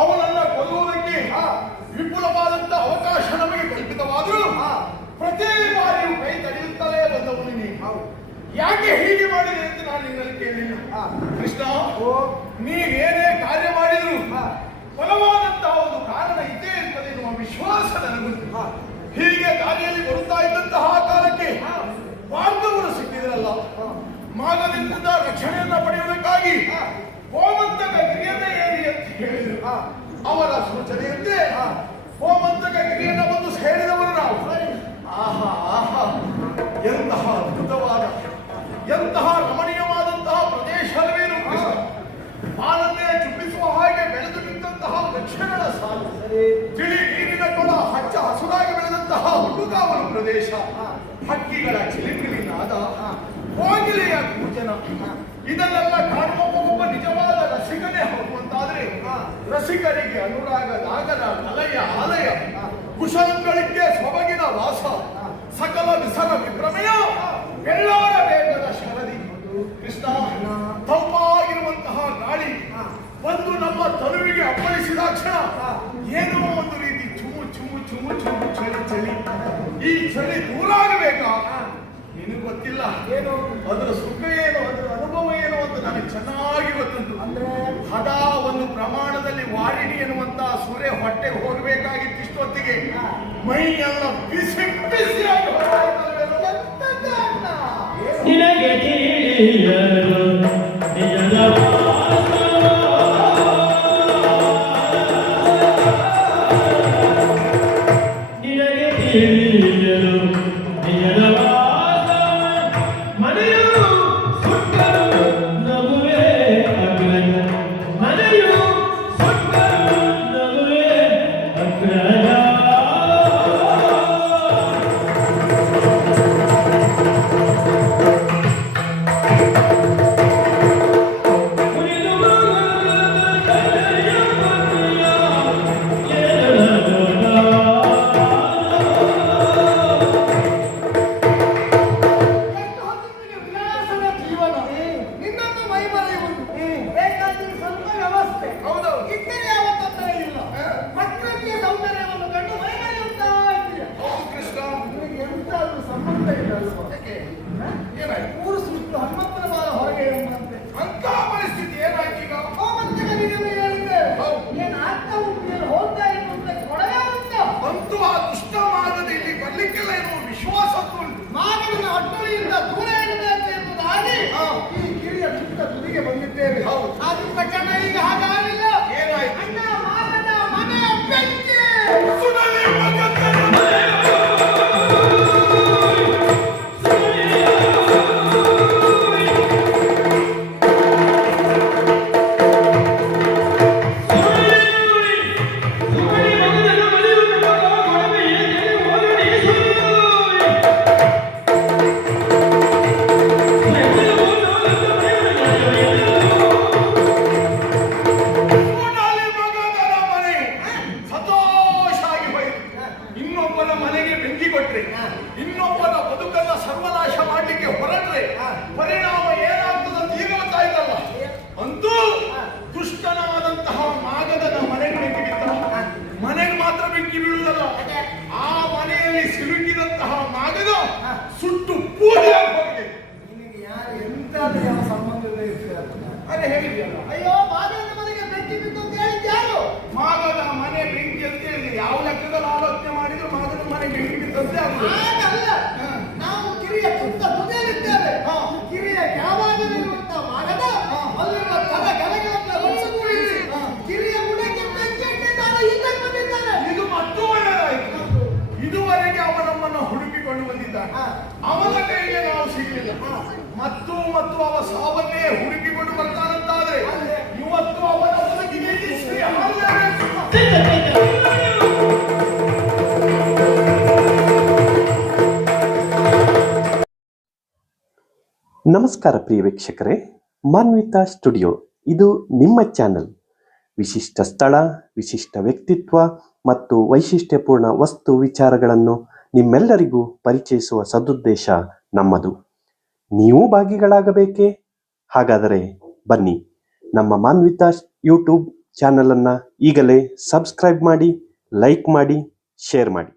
ಅವನನ್ನ ಕೊಲ್ಲುವುದಕ್ಕೆ ವಿಪುಲವಾದಂತಹ ಅವಕಾಶ ನಮಗೆ ಕಲ್ಪಿತವಾದರೂ ಪ್ರತಿ ಬಾರಿಯೂ ಕೈ ತಡೆಯುತ್ತಲೇ ಬಂದವನು ನೀನು. ಯಾಕೆ ಹೀಗೆ ಮಾಡಿದೆ ಅಂತ ನಾನು ನಿನ್ನಲ್ಲಿ ಕೇಳಿಲ್ಲ. ಕೃಷ್ಣ, ನೀವೇನೇ ಕಾರ್ಯ ಮಾಡಿದ್ರು ಫಲವಾದಂತಹ ಒಂದು ಕಾರಣ ಇದ್ದೇ ಇರ್ತದೆ ಎನ್ನುವ ವಿಶ್ವಾಸ ನನಗುಂಟು. ಹೀಗೆ ದಾರಿಯಲ್ಲಿ ಬರುತ್ತಾ ಇದ್ದಂತಹ ಕಾಲಕ್ಕೆ ಪಾಂಡವರು ಸಿಕ್ಕಿದ್ರಲ್ಲ, ಮಾಗದಿಂದ ರಕ್ಷಣೆಯನ್ನ ಪಡೆಯುವುದಕ್ಕಾಗಿ ಹೋಮಂತಕ ಗಿರಿಯನ್ನ ಏರಿ ಅಂತ ಹೇಳಿದ್ರು. ಅವರ ಸೂಚನೆಯಂತೆ ಹೋಮಂತಕ ಗಿರಿಯನ್ನ ಬಂದು ಸೇರಿದವರು ನಾವು. ಆಹಾ ಆಹಾ, ಎಂತಹ ಅದ್ಭುತವಾದ, ಎಂತಹ ರಮಣೀಯವಾದಂತಹ ಪ್ರದೇಶ ಅಲ್ವೇನು. ಮಾನನ್ನೇ ಚುಪ್ಪಿಸುವ ಹಾಗೆ ಬೆಳೆದು ನಿಂತಹ ವೃಕ್ಷಗಳ ಸಾಲು, ತಿಳಿ ನೀರಿನ ಕೊಳ ಹಚ್ಚ ಹಸುರಾಗಿ ಬೆಳೆದಂತಹ ಹುಡುಗಾವಲು ಪ್ರದೇಶ, ಹಕ್ಕಿಗಳ ಚಿಲಿಪಿಲಿ ನಾದ, ಕೋಗಿಲೆಯ ಕೂಜನ, ಇದನ್ನೆಲ್ಲ ಕಾಣುವ ಒಬ್ಬ ನಿಜವಾದ ರಸಿಕನೇ ಹೋಗುವಂತಾದ್ರೆ ರಸಿಕರಿಗೆ ಅನುರಾಗದಾಗದ ಕಲೆಯ ಆಲಯ, ಕುಶಲಗಳಿಗೆ ಸೊಬಗಿನ ವಾಸ, ಸಕಲ ವಿಸರ ವಿಭ್ರಮೆಯ ಬೆಳ್ಳಾರ ವೇಗದ ಶರದಿ. ಕೃಷ್ಣ, ತಂಪಾಗಿರುವಂತಹ ಗಾಳಿ ಒಂದು ನಮ್ಮ ತನುವಿಗೆ ಅಪ್ಪಳಿಸಿದ ಕ್ಷಣ ಏನೋ ಒಂದು ರೀತಿ ಚುಮು ಚುಮು ಚುಮು ಚುಮು ಚಳಿ ಚಳಿ. ಈ ಚಳಿ ದೂರಾಗಬೇಕಾ? ನಿನಗೆ ಗೊತ್ತಿಲ್ಲ ಏನು ಅದರ ಸುಖ ಏನು, ಅದರ ಅನುಭವ ಏನು ಅಂತ ನನಗೆ ಚೆನ್ನಾಗಿ ಗೊತ್ತುಂಟು. ಅಂದ್ರೆ ಹದ ಒಂದು ಪ್ರಮಾಣದಲ್ಲಿ ವಾರಿಣಿ ಎನ್ನುವಂತಹ ಸೂರ್ಯ ಹೊಟ್ಟೆ ಹೋಗಬೇಕಾಗಿತ್ತು. ಇಷ್ಟೊತ್ತಿಗೆ ಮೈ ಎಲ್ಲ ಬಿಸಿ ಬಿಸಿಯಾಗಿ ನಿನಗೆ ತಿಳಿಯಲು ನಿಜದ ನಿನಗೆ ತಿಳಿಯಲು ನಿಜದ ಮನೆಯು ಸುಟ್ಟರು ನಗುವೆ ಅಗ್ರಜ, ಮನೆಯು ಸುಟ್ಟರು ನಗುವೆ ಅಗ್ರಜ. ಬಂದಿದ್ದೇವೆ. ಅದು ಪ್ರಕರಣ ಈಗ ಹಾಗಾಗಿಲ್ಲ. ಏನಾಯ್ತು? ಅಣ್ಣ ಮಾನದ ಮನೆ ಬೆಂಕಿ ಸುಡಲಿ ಮಗನ ಹೇಳಿದ್ಯಲ್ಲ. ಅಯ್ಯೋ ಮಾದನ ಮನೆಗೆ ಬೆಂಕಿ ಬಿತ್ತು ಅಂತ ಹೇಳಿದ್ ಯಾರು? ಮಾದನ ಮನೆ ಬೆಂಕಿ ಅಂತ ಹೇಳಿದ್ರೆ ಯಾವ ಲೆಕ್ಕದಲ್ಲಿ ಆಲೋಚನೆ ಮಾಡಿದ್ರು ಮಾದನ ಮನೆ ಬೆಂಕಿ ಬಿತ್ತಂತೆ ಆಗುದು. ಹಾಗಲ್ಲ, ನಾವು ಕಿರಿಯ ಪುಟ್ಟ ತುದಿಯಲ್ಲಿದ್ದೇವೆ. ಕಿರಿಯ ಯಾವಾಗಲಿರುವಂತಹ ಮಾಗದ ಅಲ್ಲಿರುವ ಕರ ಗಲಗಳನ್ನು ಒಟ್ಟುಗೂಡಿಸಿ ಕಿರಿಯ ಗುಣಕ್ಕೆ ಬೆಂಕಿ ಇಟ್ಟಿದ್ದಾನೆ, ಹಿಂದಕ್ಕೆ ಬಂದಿದ್ದಾನೆ. ಇದು ಮತ್ತೂ ಒಳ್ಳೆಯದಾಯ್ತು. ಇದುವರೆಗೆ ಅವ ನಮ್ಮನ್ನು ಹುಡುಕಿಕೊಂಡು ಬಂದಿದ್ದಾನೆ. ಅವನ ಕೈಗೆ ನಾವು ಸಿಗಲಿಲ್ಲ. ಮತ್ತು ಅವ ಸಾವನ್ನೇ ಹುಡುಕಿಕೊಂಡು ಬರ್ತಾನಂತಾದ್ರೆ ಇವತ್ತು ಅವನ ಬದುಕಿಗೆ ಇಷ್ಟೇ ಹಾಳಾಗಬೇಕು. ನಮಸ್ಕಾರ ಪ್ರಿಯ ವೀಕ್ಷಕರೇ, ಮಾನ್ವಿತಾ ಸ್ಟುಡಿಯೋ ಇದು ನಿಮ್ಮ ಚಾನೆಲ್. ವಿಶಿಷ್ಟ ಸ್ಥಳ, ವಿಶಿಷ್ಟ ವ್ಯಕ್ತಿತ್ವ ಮತ್ತು ವೈಶಿಷ್ಟ್ಯಪೂರ್ಣ ವಸ್ತು ವಿಚಾರಗಳನ್ನು ನಿಮ್ಮೆಲ್ಲರಿಗೂ ಪರಿಚಯಿಸುವ ಸದುದ್ದೇಶ ನಮ್ಮದು. ನೀವು ಭಾಗಿಗಳಾಗಬೇಕೇ? ಹಾಗಾದರೆ ಬನ್ನಿ, ನಮ್ಮ ಮಾನ್ವಿತಾ ಯೂಟ್ಯೂಬ್ ಚಾನಲನ್ನು ಈಗಲೇ ಸಬ್ಸ್ಕ್ರೈಬ್ ಮಾಡಿ, ಲೈಕ್ ಮಾಡಿ, ಶೇರ್ ಮಾಡಿ.